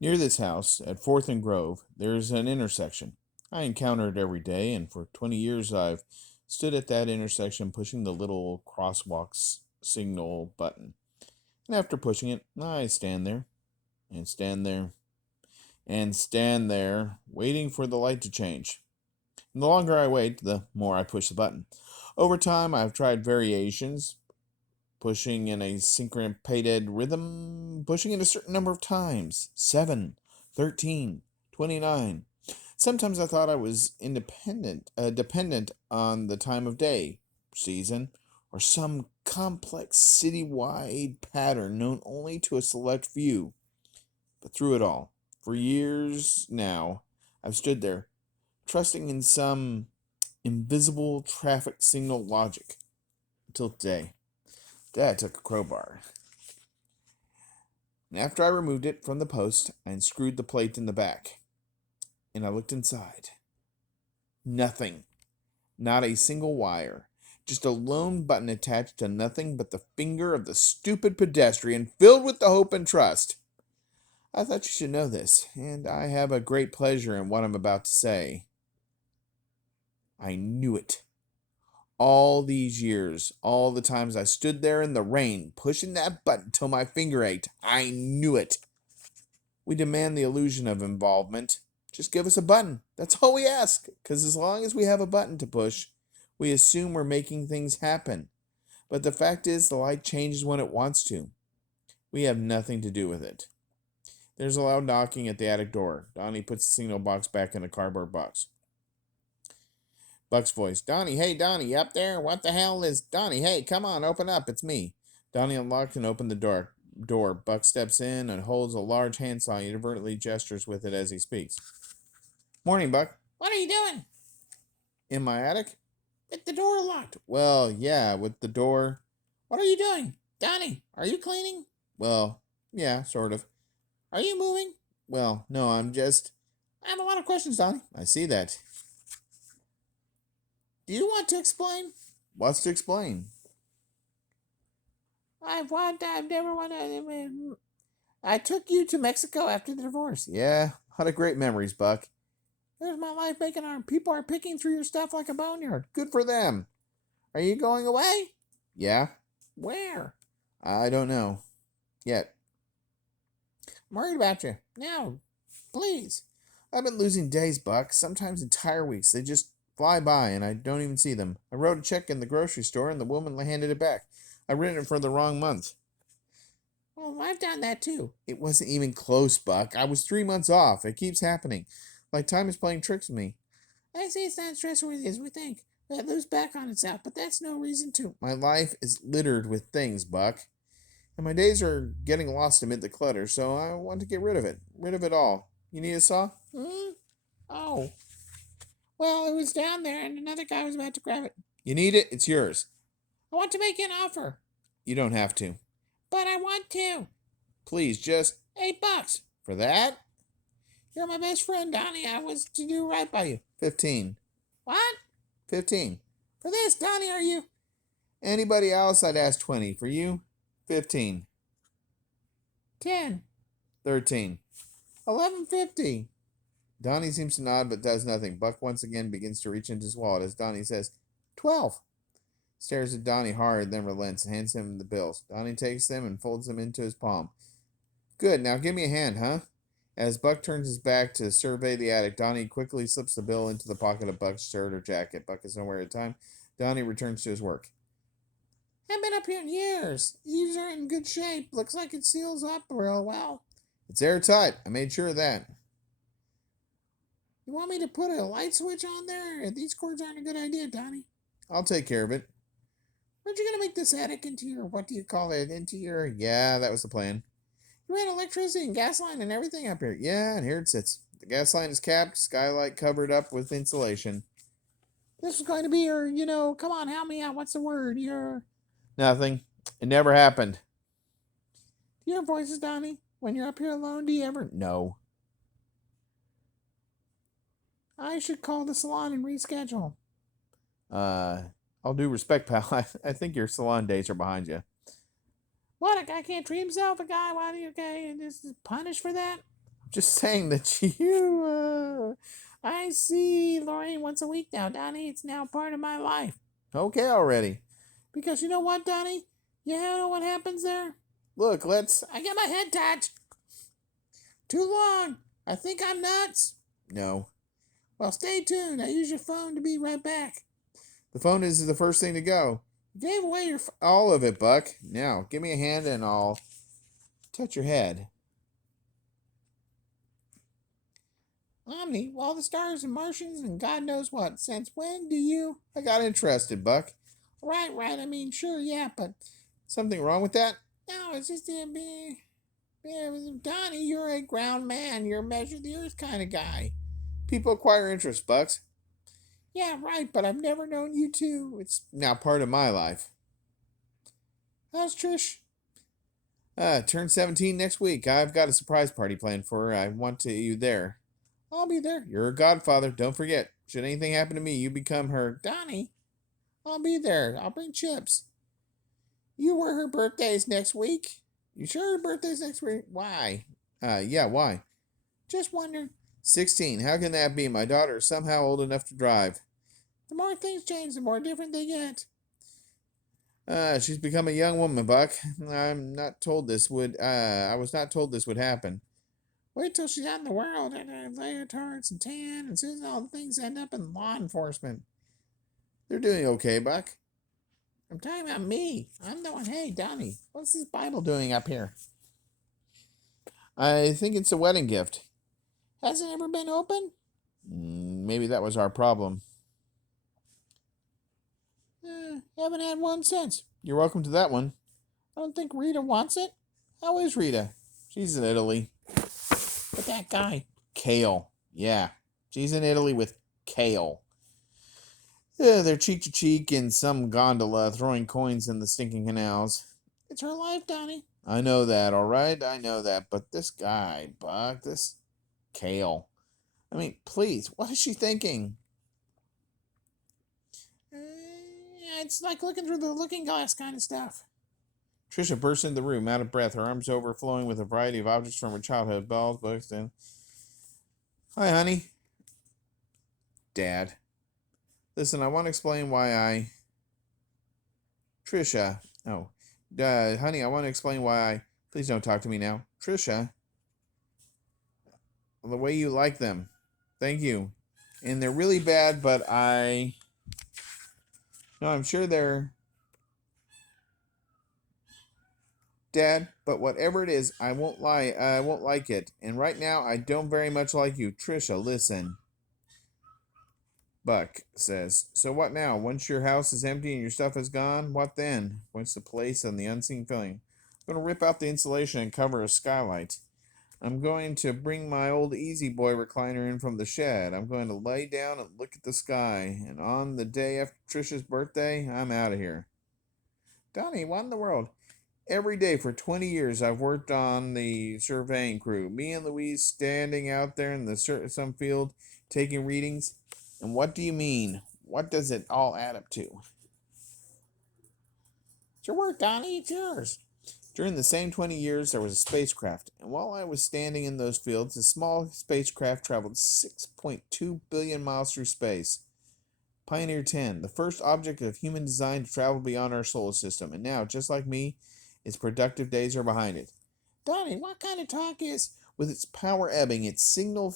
Near this house, at 4th and Grove, there is an intersection. I encounter it every day, and for 20 years I've stood at that intersection pushing the little crosswalks signal button. And after pushing it, I stand there, and stand there, and stand there, waiting for the light to change. And the longer I wait, the more I push the button. Over time, I've tried variations, pushing in a syncopated rhythm, pushing it a certain number of times 7, 13, 29. Sometimes I thought I was dependent on the time of day, season, or some complex citywide pattern known only to a select few. But through it all, for years now, I've stood there, trusting in some invisible traffic signal logic, until today. Dad took a crowbar, and after I removed it from the post, I unscrewed the plate in the back, and I looked inside. Nothing. Not a single wire. Just a lone button attached to nothing but the finger of the stupid pedestrian, filled with the hope and trust. I thought you should know this, and I have a great pleasure in what I'm about to say. I knew it. All these years, all the times I stood there in the rain, pushing that button till my finger ached, I knew it. We demand the illusion of involvement. Just give us a button. That's all we ask, because as long as we have a button to push, we assume we're making things happen. But the fact is, the light changes when it wants to. We have nothing to do with it. There's a loud knocking at the attic door. Donnie puts the signal box back in the cardboard box. Buck's voice. Donnie, hey, Donnie, you up there? What the hell is... Donnie, hey, come on, open up. It's me. Donnie unlocked and opened the door. Buck steps in and holds a large handsaw and inadvertently gestures with it as he speaks. Morning, Buck. What are you doing? In my attic? With the door locked. Well, yeah, with the door... What are you doing? Donnie, are you cleaning? Well, yeah, sort of. Are you moving? Well, no, I'm just... I have a lot of questions, Donnie. I see that. Do you want to explain? What's to explain? I've never wanted. I took you to Mexico after the divorce. Yeah, a lot of great memories, Buck. There's my life making art. People are picking through your stuff like a boneyard. Good for them. Are you going away? Yeah? Where? I don't know. Yet. I'm worried about you. Now, please. I've been losing days, Buck. Sometimes entire weeks. They just fly by and I don't even see them. I wrote a check in the grocery store and the woman handed it back. I written it for the wrong month. Well, I've done that too. It wasn't even close, Buck. I was 3 months off. It keeps happening. Like time is playing tricks with me. I say it's not as stressworthy as we think. It loops back on itself, but that's no reason to. My life is littered with things, Buck. And my days are getting lost amid the clutter, so I want to get rid of it. Rid of it all. You need a saw? Oh. Well, it was down there, and another guy was about to grab it. You need it? It's yours. I want to make you an offer. You don't have to. But I want to. Please, just... $8. For that? You're my best friend, Donnie. I was to do right by you. 15. What? 15. For this, Donnie, are you? Anybody else, I'd ask 20. For you, 15. 10. 13. 11.50. Donnie seems to nod but does nothing. Buck once again begins to reach into his wallet as Donnie says, 12. Stares at Donnie hard, then relents and hands him the bills. Donnie takes them and folds them into his palm. Good, now give me a hand, huh? As Buck turns his back to survey the attic, Donnie quickly slips the bill into the pocket of Buck's shirt or jacket. Buck is nowhere at a time. Donnie returns to his work. I've been up here in years. These are in good shape. Looks like it seals up real well. It's airtight. I made sure of that. You want me to put a light switch on there? These cords aren't a good idea, Donnie. I'll take care of it. Weren't you going to make this attic into your, what do you call it, into your... Yeah, that was the plan. You ran electricity and gas line and everything up here. Yeah, and here it sits. The gas line is capped, skylight covered up with insulation. This was going to be your, come on, help me out. What's the word? Your... Nothing. It never happened. Do you hear voices, Donnie? When you're up here alone, do you ever... No. I should call the salon and reschedule. All due respect, pal. I think your salon days are behind you. What, a guy can't treat himself? A guy, why do you, okay, and this is punished for that? Just saying that you. I see Lorraine once a week now, Donnie. It's now part of my life. Okay, already. Because you know what, Donnie? You know what happens there? Look, let's. I get my head touched. Too long. I think I'm nuts. No. Well, stay tuned. I use your phone to be right back. The phone is the first thing to go. You gave away your all of it, Buck. Now, give me a hand and I'll touch your head. Omni, all the stars and Martians and God knows what. Since when do you? I got interested, Buck. Right. I mean, sure, yeah, but Something wrong with that? no, it's just Donnie, you're a ground man. You're a measure the earth kind of guy. People acquire interest, Bucks. Yeah, right, but I've never known you to. It's Now part of my life. how's Trish? Turn 17 next week. I've got a surprise party planned for her. I want you there. I'll be there. You're a godfather. Don't forget. Should anything happen to me, you become her. Donnie, I'll be there. I'll bring chips. You were her birthday's next week. You sure her birthday's next week? Why? Yeah, why? Just wondered. 16. How can that be? My daughter is somehow old enough to drive. The more things change, the more different they get. She's become a young woman, Buck. I'm not told this would. I was not told this would happen. Wait till she's out in the world and her leotards and tan, and soon all the things end up in law enforcement. They're doing okay, Buck. I'm talking about me. I'm the one. Hey, Donnie, what's this Bible doing up here? I think it's a wedding gift. Has it ever been opened? Maybe that was our problem. Haven't had one since. You're welcome to that one. I don't think Rita wants it. How is Rita? She's in Italy. But that guy. Kale. Yeah. She's in Italy with Kale. Yeah, they're cheek to cheek in some gondola throwing coins in the stinking canals. It's her life, Donnie. I know that, all right? I know that. But this guy, Buck, this Kale. I mean, please, what is she thinking? It's like looking through the looking glass kind of stuff. Trisha burst into the room, out of breath, her arms overflowing with a variety of objects from her childhood, balls, books, and... Hi, honey. Dad. Listen, I want to explain why I... Trisha. Oh. Honey, I want to explain why I... Please don't talk to me now. Trisha. The way you like them. Thank you. And they're really bad, but I... No, I'm sure they're... Dad, but whatever it is, I won't lie. I won't like it. And right now, I don't very much like you. Trisha, listen. Buck says, so what now? Once your house is empty and your stuff is gone, what then? Points the place on the unseen feeling. I'm going to rip out the insulation and cover a skylight. I'm going to bring my old Easy Boy recliner in from the shed. I'm going to lay down and look at the sky. And on the day after Trisha's birthday, I'm out of here. Donnie, what in the world? Every day for 20 years, I've worked on the surveying crew. Me and Louise standing out there in some field taking readings. And what do you mean? What does it all add up to? It's your work, Donnie. It's yours. During the same 20 years, there was a spacecraft. And while I was standing in those fields, a small spacecraft traveled 6.2 billion miles through space. Pioneer 10, the first object of human design to travel beyond our solar system. And now, just like me, its productive days are behind it. Donnie, what kind of talk is... With its power ebbing, its signal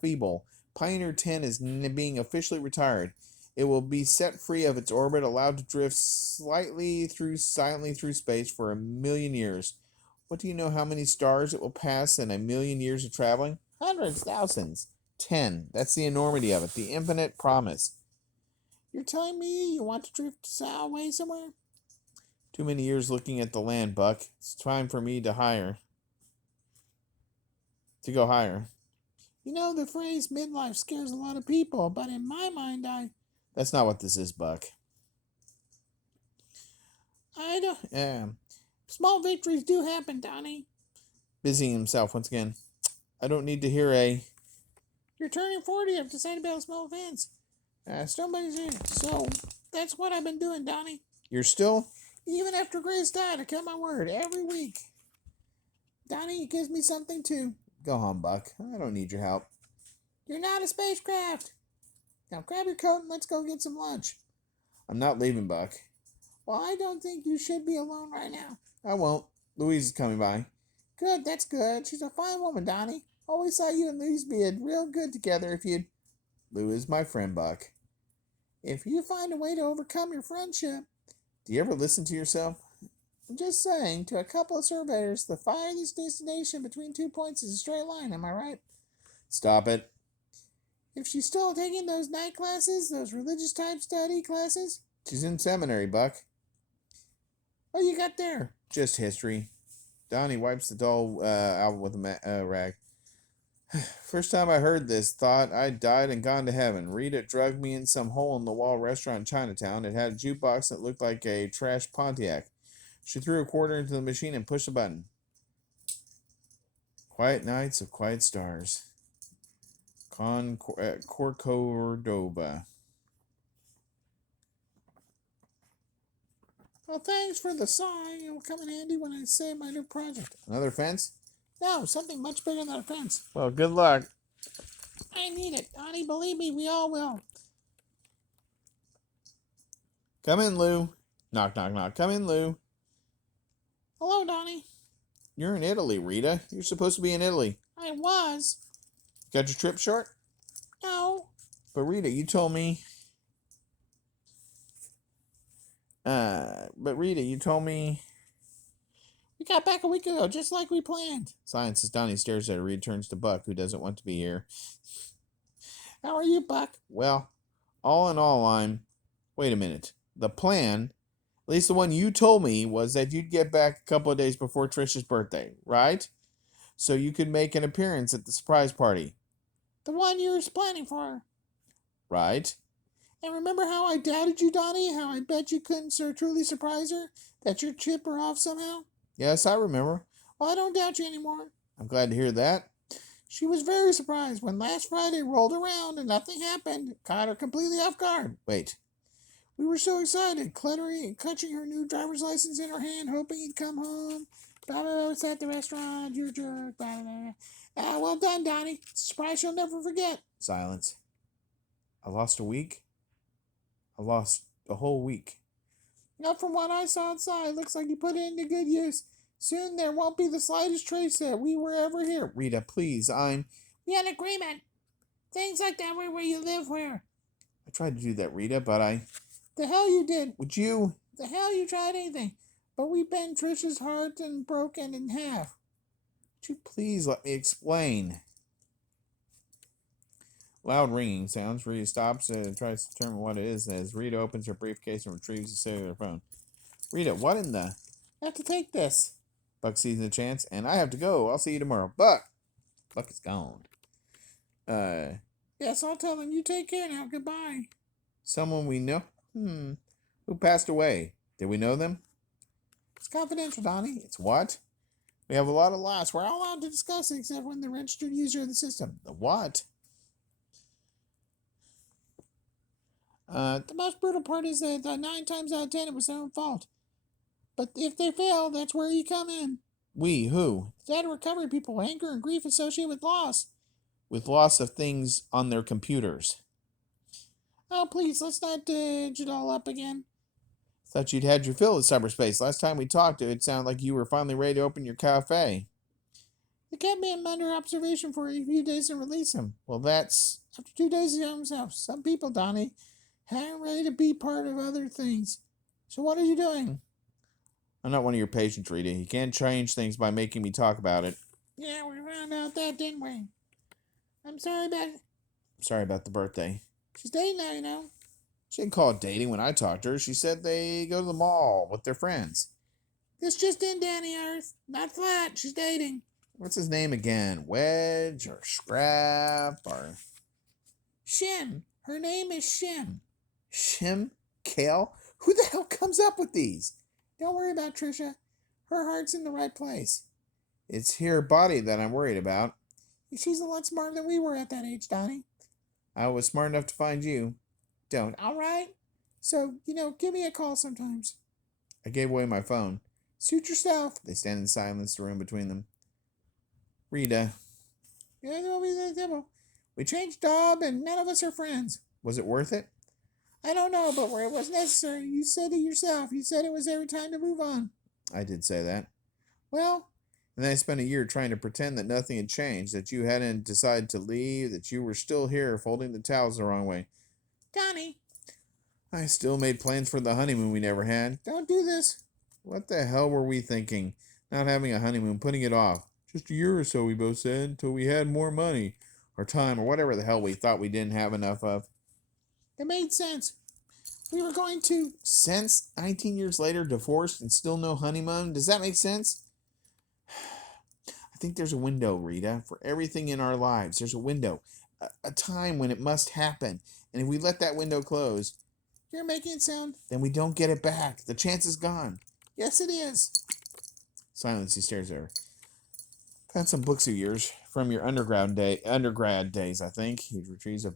feeble, Pioneer 10 is being officially retired. It will be set free of its orbit, allowed to drift silently through space for 1,000,000 years. What do you know how many stars it will pass in 1,000,000 years of traveling? Hundreds, thousands. 10. That's the enormity of it, the infinite promise. You're telling me you want to drift away somewhere? Too many years looking at the land, Buck. It's time for me to go higher. You know, the phrase midlife scares a lot of people, but in my mind, That's not what this is, Buck. I don't... Small victories do happen, Donnie. Busying himself once again. I don't need to hear You're turning 40. I've decided about small events. Nobody's here. So, that's what I've been doing, Donnie. You're still... Even after Grace died, I kept my word every week. Donnie, it gives me something to... Go home, Buck. I don't need your help. You're not a spacecraft. Now grab your coat and let's go get some lunch. I'm not leaving, Buck. Well, I don't think you should be alone right now. I won't. Louise is coming by. Good, that's good. She's a fine woman, Donnie. Always thought you and Louise be real good together if you'd... Lou is my friend, Buck. If you find a way to overcome your friendship... Do you ever listen to yourself? I'm just saying, to a couple of surveyors, the farthest destination between 2 points is a straight line, am I right? Stop it. If she's still taking those night classes, those religious type study classes... She's in seminary, Buck. What you got there? Just history. Donnie wipes the doll out with a rag. First time I heard this, thought I'd died and gone to heaven. Rita drugged me in some hole-in-the-wall restaurant in Chinatown. It had a jukebox that looked like a trash Pontiac. She threw a quarter into the machine and pushed a button. Quiet nights of quiet stars. Corcovado. Well, thanks for the song. It'll come in handy when I say my new project. Another fence? No, something much bigger than a fence. Well, good luck. I need it, Donnie. Believe me, we all will. Come in, Lou. Knock, knock, knock. Come in, Lou. Hello, Donnie. You're in Italy, Rita. You're supposed to be in Italy. I was. Got your trip short? No. But Rita, you told me... We got back a week ago, just like we planned. Silence as Donnie stares at her. Rita turns to Buck, who doesn't want to be here. How are you, Buck? Well, all in all, Wait a minute. The plan, at least the one you told me, was that you'd get back a couple of days before Trish's birthday, right? So you could make an appearance at the surprise party. The one you were planning for. Right? And remember how I doubted you, Donnie? How I bet you couldn't truly surprise her? That your chip were off somehow? Yes, I remember. Well, I don't doubt you anymore. I'm glad to hear that. She was very surprised when last Friday rolled around and nothing happened. It caught her completely off guard. Wait. We were so excited, clutching her new driver's license in her hand, hoping he'd come home. Blah, blah, blah, it's at the restaurant, you're a jerk, blah, blah, blah. Well done, Donnie. Surprise she'll never forget. Silence. I lost a week? I lost a whole week. Not from what I saw outside. Looks like you put it into good use. Soon there won't be the slightest trace that we were ever here. Rita, please, We had an agreement. Things like that were where you live where. I tried to do that, Rita, but The hell you did. Would you? The hell you tried anything. But we bent Trish's heart and broken in half. Would you please let me explain? Loud ringing sounds. Rita stops and tries to determine what it is as Rita opens her briefcase and retrieves the cellular phone. Rita, what in the... I have to take this. Buck sees the chance, and I have to go. I'll see you tomorrow. Buck is gone. Yes, I'll tell him. You take care now. Goodbye. Someone we know? Who passed away? Did we know them? It's confidential, Donnie. It's what? We have a lot of lots. We're all allowed to discuss it except when the registered user of the system. The what? The most brutal part is that 9 times out of 10 it was their own fault. But if they fail, that's where you come in. We, who? Data recovery people, anger and grief associated with loss. With loss of things on their computers. Oh, please, let's not edge it all up again. Thought you'd had your fill of cyberspace. Last time we talked, it sounded like you were finally ready to open your cafe. They kept me under observation for a few days and release him. Well, that's... After 2 days of himself. Some people, Donnie, aren't ready to be part of other things. So what are you doing? I'm not one of your patients, Rita. You can't change things by making me talk about it. Yeah, we found out that, didn't we? I'm sorry about it. I'm sorry about the birthday. She's dating now, you know. She didn't call it dating when I talked to her. She said they go to the mall with their friends. This just in, Danny Earth. Not flat. She's dating. What's his name again? Wedge or Scrap or... Shim. Her name is Shim. Shim? Kale? Who the hell comes up with these? Don't worry about Trisha. Her heart's in the right place. It's her body that I'm worried about. She's a lot smarter than we were at that age, Donnie. I was smart enough to find you. Don't. All right. So, give me a call sometimes. I gave away my phone. Suit yourself. They stand in silence, the room between them. Rita, Yeah, it'll be the devil. We changed job and none of us are friends. Was it worth it? I don't know, but where it was necessary, you said it yourself. You said it was every time to move on. I did say that. Well, And then I spent a year trying to pretend that nothing had changed, that you hadn't decided to leave, that you were still here folding the towels the wrong way. Donnie, I still made plans for the honeymoon we never had. don't do this. What the hell were we thinking? Not having a honeymoon, putting it off. Just a year or so, we both said, until we had more money, or time, or whatever the hell we thought we didn't have enough of. It made sense. We were going to. Since 19 years later, divorced and still no honeymoon? Does that make sense? I think there's a window, Rita, for everything in our lives. There's a window, a time when it must happen. And if we let that window close, You're making it sound. then we don't get it back. The chance is gone. Yes, it is. Silence, he stares at her. Found some books of yours from your undergrad days, I think. He retrieves a